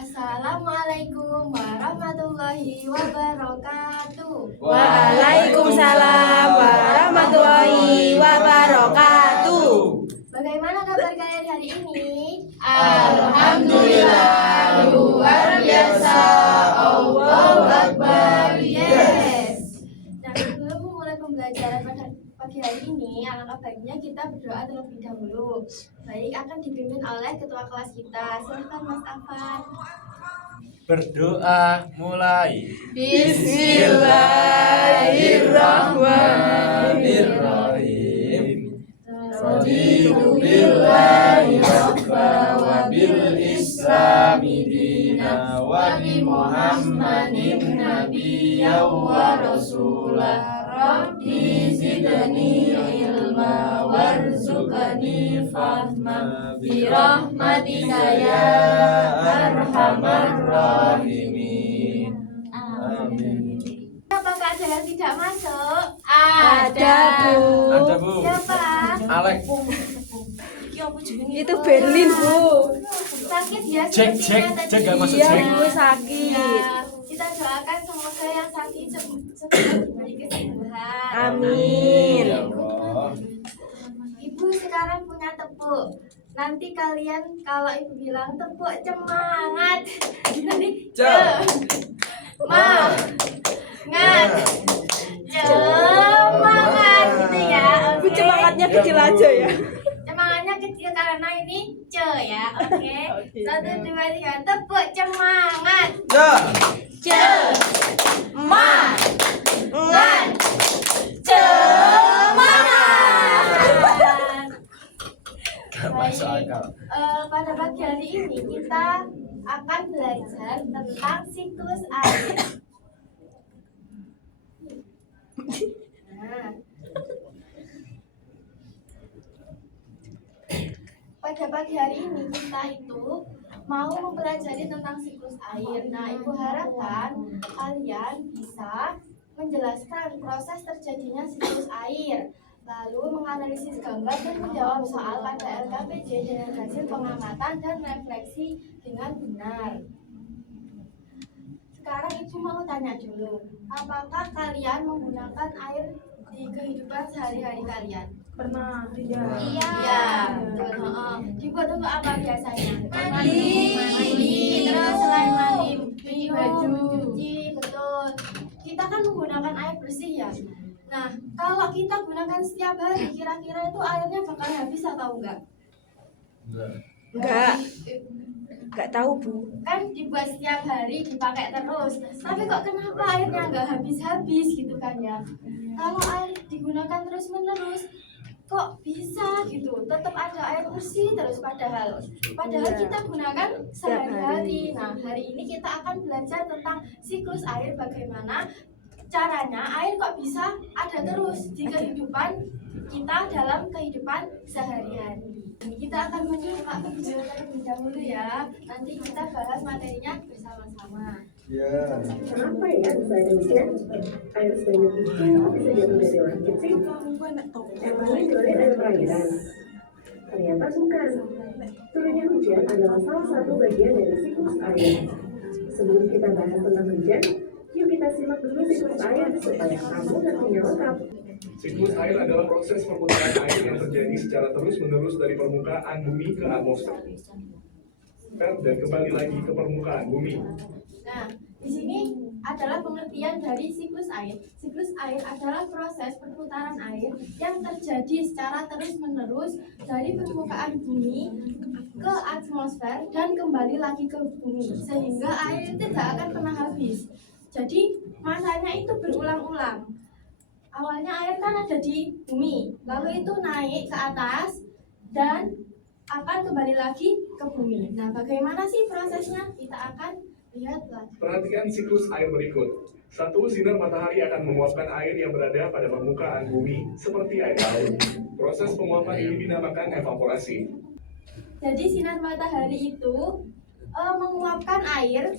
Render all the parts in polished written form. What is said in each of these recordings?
Assalamualaikum warahmatullahi wabarakatuh. Waalaikumsalam warahmatullahi wabarakatuh. Bagaimana kabar kalian hari ini? Alhamdulillah, luar biasa. Allahu Akbar. Yes. Nah, sebelum memulai pembelajaran pada pagi hari ini, alangkah baiknya kita berdoa terlebih dahulu. Baik, akan dipimpin oleh ketua kelas kita. Silakan Mas Afan. Berdoa mulai. Bismillahirrahmanirrahim. Raditu billahi rabba wa bil islami dina wa bi Muhammadin nabiyya wa rasulah. Rabbi zidni ilma warzuqni fahma bi rahmatika ya arhamar rahimin. Amin. Apakah ada yang tidak masuk? Ada, Bu. Ada, Bu. Siapa? Alex. Itu Berlin, Bu. Sakit ya Cek, sepertinya tadi. cek, nggak masuk, Iya, cek. Bu, sakit. Ya, kita doakan semoga yang sakit cepat diberi kesembuhan. Amin. Ya Allah. Ibu sekarang punya tepuk. Nanti kalian kalau ibu bilang tepuk semangat, nanti semangat, semangat gitu ya. Bu, Oke. semangatnya kecil aja ya. Semangatnya kecil karena ini ya. Oke. Oke. 1, 2, 3, tepuk semangat. Gak masuk akal. Pada pagi hari ini kita akan belajar tentang siklus air. Nah, pada pagi hari ini kita itu mau mempelajari tentang siklus air. Nah, Ibu harapkan kalian bisa menjelaskan proses terjadinya siklus air, lalu menganalisis gambar dan menjawab soal pada LKPJ dengan hasil pengamatan dan refleksi dengan benar. Sekarang Ibu mau tanya dulu, apakah kalian menggunakan air di kehidupan sehari-hari kalian? Pernah, Iya. iya. Dibuat untuk apa biasanya? Mandi. Terus selain mandi, cuci baju, mencuci, betul. Kita kan menggunakan air bersih ya. Nah, kalau kita gunakan setiap hari, kira-kira itu airnya bakal habis atau enggak? Enggak tahu, Bu. Kan dibuat setiap hari, dipakai terus. Tapi kok kenapa airnya enggak habis-habis gitu kan ya? Kalau air digunakan terus-menerus, kok bisa gitu? Tetap ada air bersih terus padahal kita gunakan sehari-hari. Nah, hari ini kita akan belajar tentang siklus air, bagaimana caranya air kok bisa ada terus di kehidupan kita dalam kehidupan sehari-hari. Kita akan menyimak video terlebih dahulu ya. Nanti kita bahas materinya bersama-sama. Kenapa ya bisa demikian? Air sebanyak itu bisa jatuh dari langit sih? Emangnya klorin air perairan? Ternyata bukan. Turunnya hujan adalah salah satu bagian dari siklus air. Sebelum kita bahas tentang hujan, yuk kita simak dulu siklus air supaya kamu ngertinya lengkap. Siklus air adalah proses perputaran air yang terjadi secara terus-menerus dari permukaan bumi ke atmosfer dan kembali lagi ke permukaan bumi. Nah, di sini adalah pengertian dari siklus air. Siklus air adalah proses perputaran air yang terjadi secara terus-menerus dari permukaan bumi ke atmosfer dan kembali lagi ke bumi, sehingga air itu tidak akan pernah habis. Jadi masanya itu berulang-ulang. Awalnya air kan ada di bumi, lalu itu naik ke atas dan akan kembali lagi ke bumi. Nah, bagaimana sih prosesnya? Kita akan lihat lagi. Perhatikan siklus air berikut. 1. Sinar matahari akan menguapkan air yang berada pada permukaan bumi seperti air laut. Proses penguapan ini dinamakan evaporasi. Jadi sinar matahari itu menguapkan air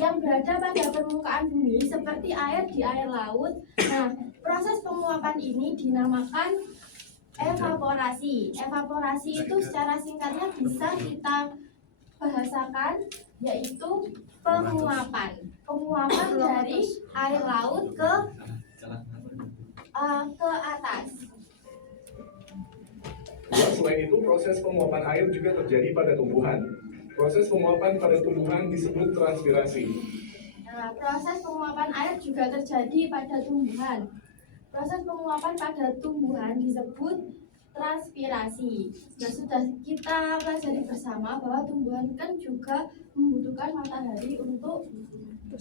yang berada pada permukaan bumi seperti air di air laut. Nah, proses penguapan ini dinamakan evaporasi. Evaporasi itu secara singkatnya bisa kita bahasakan, yaitu penguapan. Penguapan dari air laut ke atas. Selain itu, proses penguapan air juga terjadi pada tumbuhan. Proses penguapan pada tumbuhan disebut transpirasi. Nah, proses penguapan air juga terjadi pada tumbuhan. Proses penguapan pada tumbuhan disebut transpirasi. Nah, sudah kita pelajari bersama bahwa tumbuhan kan juga membutuhkan matahari untuk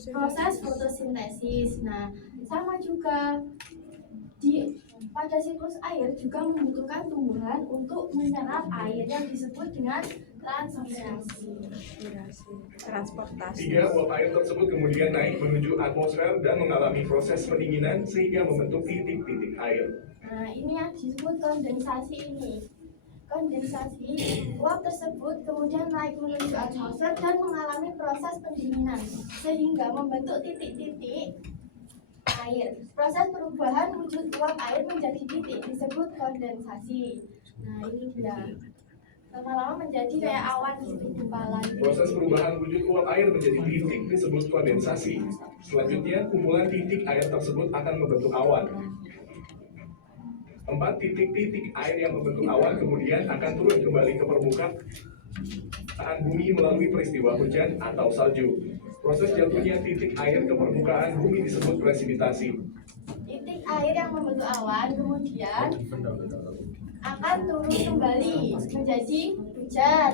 proses fotosintesis. Nah, sama juga pada siklus air juga membutuhkan tumbuhan untuk menyerap air yang disebut dengan transpirasi. Transportasi. 3 uap air tersebut kemudian naik menuju atmosfer dan mengalami proses pendinginan sehingga membentuk titik-titik air. Nah, ini yang disebut kondensasi ini. Kondensasi, uap tersebut kemudian naik menuju atmosfer dan mengalami proses pendinginan sehingga membentuk titik-titik air. Proses perubahan wujud uap air menjadi titik disebut kondensasi. Nah, ini dia. Lama-lama menjadi kayak awan gitu, gumpalan. Proses perubahan wujud uap air menjadi titik disebut kondensasi. Selanjutnya, kumpulan titik air tersebut akan membentuk awan. 4 titik-titik air yang membentuk awan kemudian akan turun kembali ke permukaan bumi melalui peristiwa hujan atau salju. Proses jatuhnya titik air ke permukaan bumi disebut presipitasi. Titik air yang membentuk awan kemudian akan turun kembali menjadi hujan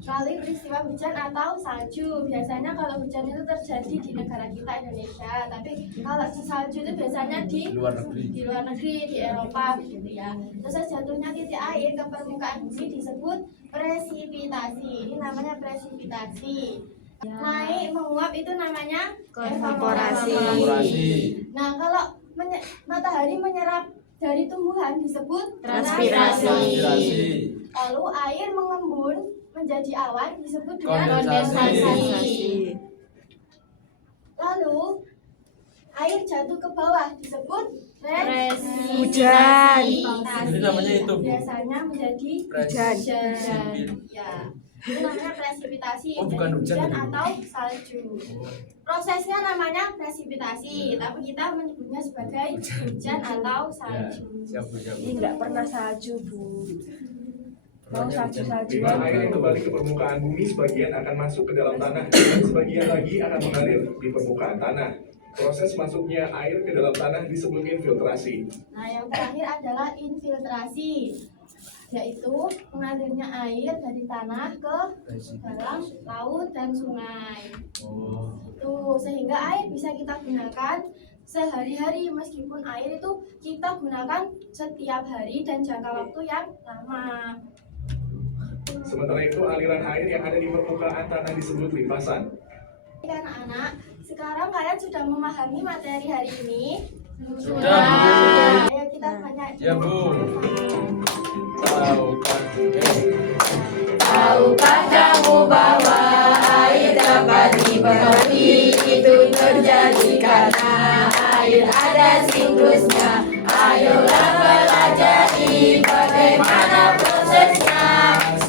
melalui peristiwa hujan atau salju. Biasanya kalau hujan itu terjadi di negara kita Indonesia, tapi kalau di salju itu biasanya di luar negeri, di Eropa gitu ya. Proses jatuhnya titik air ke permukaan bumi disebut presipitasi. Ini namanya presipitasi. Naik menguap itu namanya Evaporasi. Nah, kalau matahari menyerap dari tumbuhan disebut Transpirasi. Lalu air mengembun menjadi awan disebut dengan Kondensasi. Lalu air jatuh ke bawah disebut Hujan. Jadi namanya itu, Bu. Biasanya menjadi Hujan. Ya, itu namanya presipitasi. Oh, bukan Jadi hujan itu. atau salju. Prosesnya namanya presipitasi, tapi kita menyebutnya sebagai hujan atau salju. Siap, Bu, siap, Bu. Ini nggak pernah salju, Bu. Mau Pernahnya hujan. salju-saljuan. 5 air yang kembali ke permukaan bumi sebagian akan masuk ke dalam tanah dan sebagian lagi akan mengalir di permukaan tanah. Proses masuknya air ke dalam tanah disebut infiltrasi. Nah, yang terakhir adalah infiltrasi, yaitu mengalirnya air dari tanah ke dalam laut dan sungai. Oh. Tuh, sehingga air bisa kita gunakan sehari-hari, meskipun air itu kita gunakan setiap hari dan jangka waktu yang lama. Sementara itu aliran air yang ada di permukaan tanah disebut limpasan. Anak-anak, sekarang kalian sudah memahami materi hari ini? Sudah, Bu. Ayo kita tanya. Ya, Bu. Tahukah kamu bahwa air dapat dibagi? Itu terjadi karena air ada siklusnya. Ayolah pelajari bagaimana prosesnya.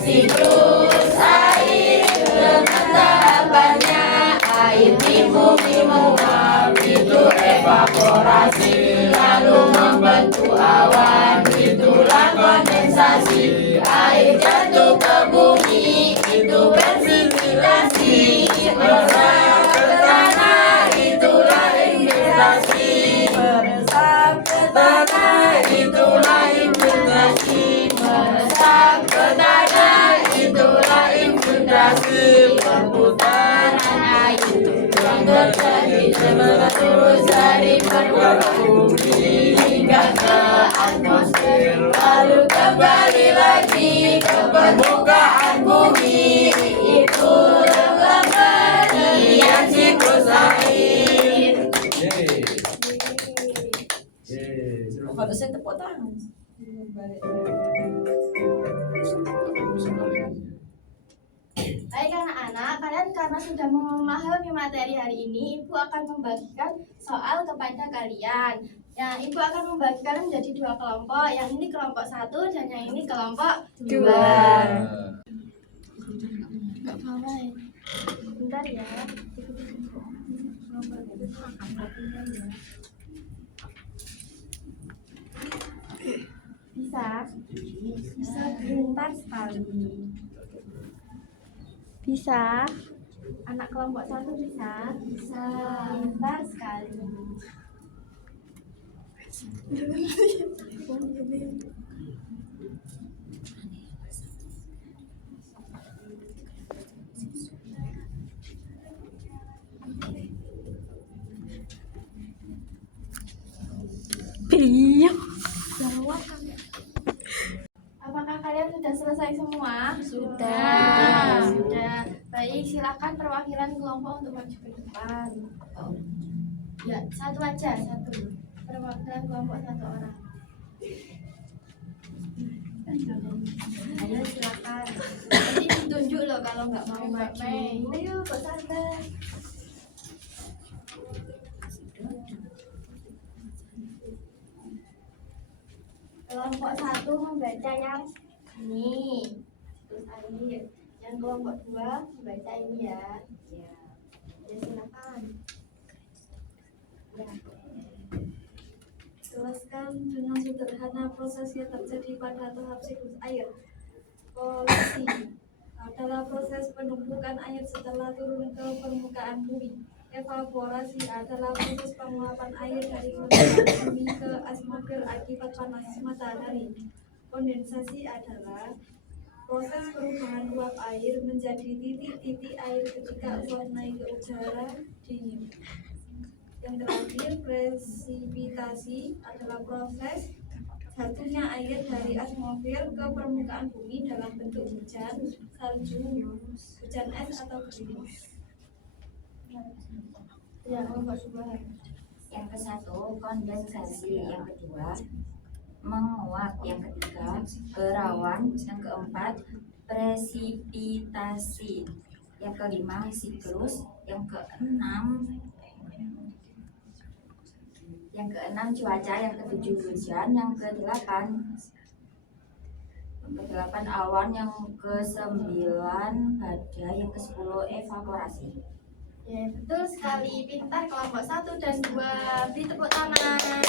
Siklus air dengan tahapannya. Air di bumi menguap, itu evaporasi, lalu membentuk awan, itulah kondensasi. Air jatuh ke bumi, itu presipitasi, meresap ke tanah, itulah infiltrasi. Meresap ke tanah, itulah infiltrasi. Meresap ke tanah, itulah infiltrasi. Perputaran air yang terjadi terus dari permukaan bumi hingga ke atmosfer, lalu kembali lagi ke permukaan bumi. Itu pemberian siklus air. Yeay. Yeay. Kalau saya tepuk tangan. Baik anak-anak, kalian karena sudah memahami materi hari ini, Ibu akan membagikan soal kepada kalian. Ya, Ibu akan membagikan menjadi 2 kelompok. Yang ini kelompok 1 dan yang ini kelompok 2. nggak main. Bentar ya. Bisa? Bisa bentar sekali. Bisa? Anak kelompok 1 bisa? Bisa. Bentar sekali. Iya. Apakah kalian sudah selesai semua? Sudah. Sudah. Baik, silakan perwakilan kelompok untuk maju ke depan. Ya, satu aja, satu. Perwakilan kelompok 1 orang. Ayo silakan. Nanti ditunjuk loh kalau nggak mau maju. Ayo, kok sabar. Kelompok 1 membaca yang ini, terus air. Yang kelompok 2 membaca ini ya. Ya, silakan. Ya. Jelaskan dengan sederhana proses yang terjadi pada tahap siklus air. Kolusi adalah proses penumpukan air setelah turun ke permukaan bumi. Evaporasi adalah proses penguapan air dari permukaan bumi ke atmosfer akibat panas matahari. Kondensasi adalah proses perubahan uap air menjadi titik-titik air ketika uap naik ke udara dingin. Yang terakhir, presipitasi adalah proses jatuhnya air dari atmosfer ke permukaan bumi dalam bentuk hujan, salju, hujan es atau gerimis. Ya, kelompok 2. Yang ke-1 kondensasi, yang kedua menguap, yang ketiga berawan, yang keempat presipitasi, yang kelima siklus, yang keenam cuaca, yang ketujuh hujan, yang kedelapan awan, yang ke-9 badai, yang ke-10 evaporasi. Ya, betul sekali. Pintar kelompok 1 dan 2. Beri tepuk tangan.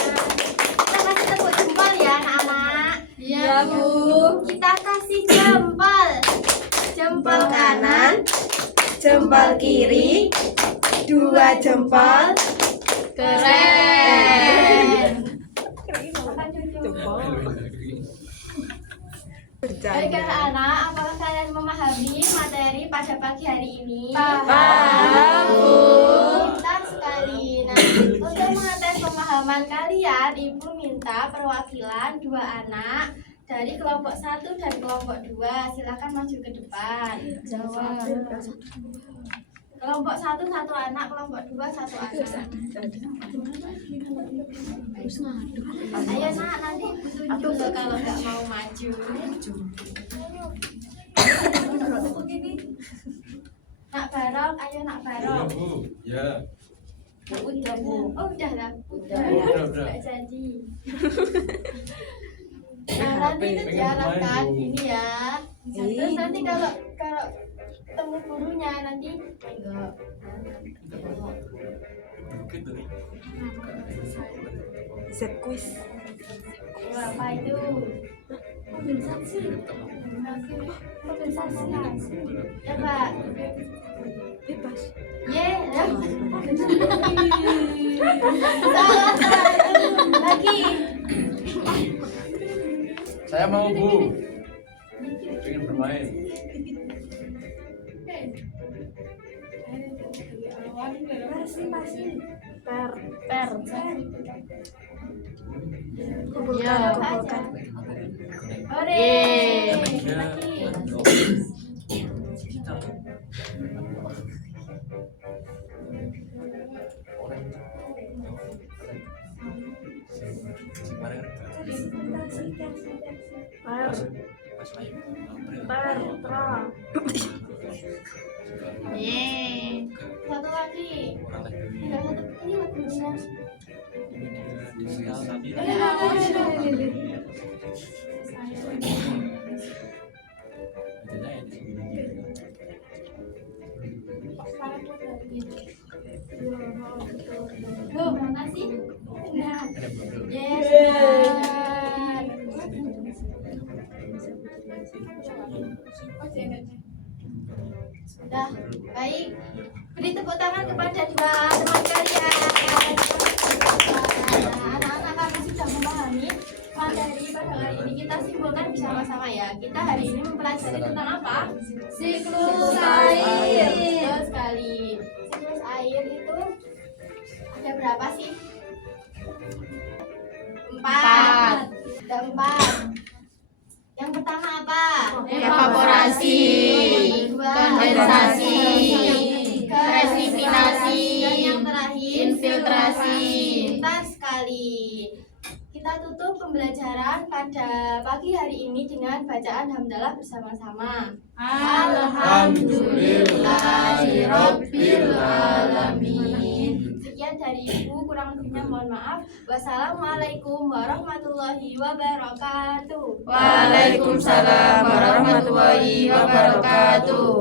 Kita kasih tepuk jempol ya anak-anak. Iya, Bu. Kita kasih jempol. Jempol kanan, jempol kiri, 2 jempol. keren. Makan cucu. Baik anak-anak, apakah kalian memahami materi pada pagi hari ini? Paham, Bu. Pintar sekali. Nah, untuk mengetes pemahaman kalian, Ibu minta perwakilan 2 anak dari kelompok 1 dan kelompok 2. Silakan maju ke depan. Jawab. Kelompok 1 1 anak, kelompok 2 1 anak. Ayo nak, nanti tunjuk loh kalau nggak mau maju. Nak Barok, ayo nak Ya, Barok. Bu. Ya. Udah, Bu. Oh udah lah. Udah. Udah. Nggak jadi. Nah nanti itu Pengen diarahkan bermain, Bu. gini ya. Terus nanti kalau ketemu gurunya nanti enggak. Sekuis. Apa itu? Kompensasi. Kompensasi. Ya Pak. Bebas. Ye, ya. Salah. Lagi. Saya mau, Bu. Pengen bermain. Per. Kumpulkan. Ore. Ya. Ye. Satu lagi. Tinggal satu. Ini lagunya. Loh, mana sih? Nah, yes, benar. Sudah, baik. Beri tepuk tangan kepada dua teman kalian. Nah, anak-anak kami sudah memahami materi pada kali ini. Kita simpulkan bersama-sama ya. Kita hari ini mempelajari tentang apa? Siklus air. Betul sekali. Siklus air itu ada berapa sih? 4. Ada 4. Yang pertama apa? Evaporasi, Kedua, kondensasi, ketiga, presipitasi, dan yang terakhir infiltrasi. Pintar sekali. Kita tutup pembelajaran pada pagi hari ini dengan bacaan hamdalah bersama-sama. Alhamdulillahirabbil alamin. Sekian dari Ibu, kurang lebihnya mohon maaf. Wassalamualaikum warahmatullahi wabarakatuh. Waalaikumsalam warahmatullahi wabarakatuh.